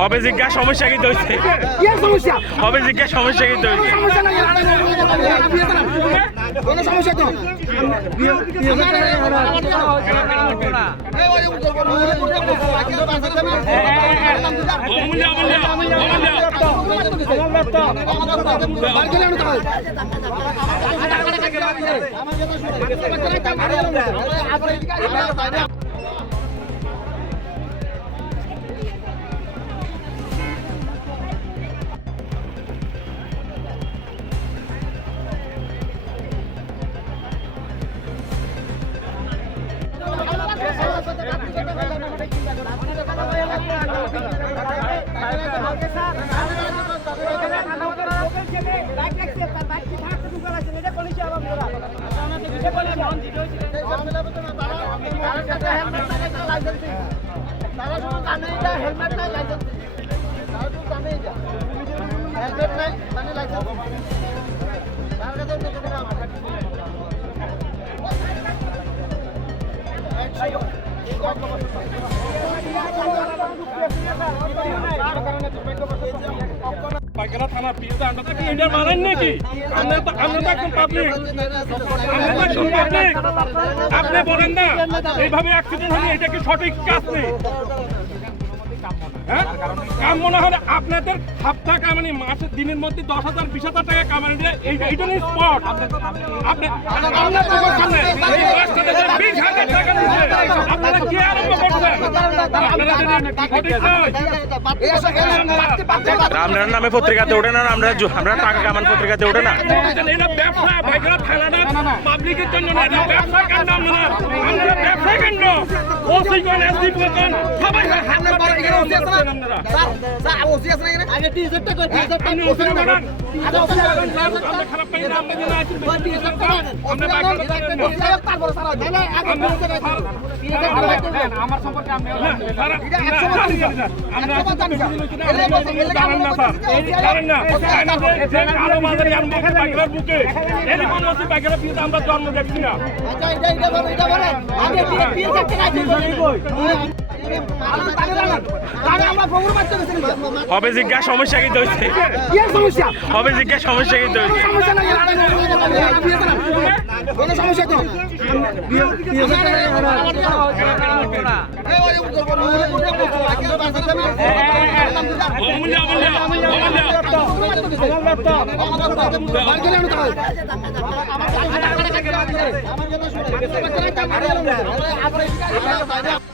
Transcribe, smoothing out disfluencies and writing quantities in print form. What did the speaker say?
হবে জিজ্ঞাসা সমস্যা কি হয়েছে হবে জিজ্ঞাসা সমস্যা কি হয়েছে সমস্যা তো পাইকারা থানা পিএসে আমরা তো ইন্ডিয়ার মানেন নাকি আমরা তো এখন পাবলিক আপনি বলেন না এইভাবে অ্যাক্সিডেন্ট হলে এটা কি সঠিক কাজ নেই কাম মনে হয় আপনাদের হাফটা কামানি মাসের দিনের মধ্যে 10,000 20,000 টাকা কামানি দিয়ে এইটা নিয়ে স্পট আপনি আপনারা কি আরম্ভ করছেন আপনার নামে পত্রিকাতে ওঠে না আমরা টাকা কামান পত্রিকাতে ওঠে না এটা ব্যবসা বাইকরা থানা না পাবলিকের জন্য না এটা ব্যবসা কাণ্ড আপনারা ব্যবসা কাণ্ড ওসি কোন এসডি কোন সবাই হাত করে এখানে ওসি আছে না স্যার ওসি আছে না এখানে আগে টি-শার্টটা কই টি-শার্টটা ওসি না করেন আগে ওসি আমরা খারাপ পাই না আমরা যেন আছি আমরা বাইকরা তারপর স্যার আমার সম্পর্কে আপনি আমরা আমরা জন্ম দেখছি না হবে জিজ্ঞাসা সমস্যা কি হয়েছে হবে জিজ্ঞাসা সমস্যা কি হয়েছে সমস্যা তো আমার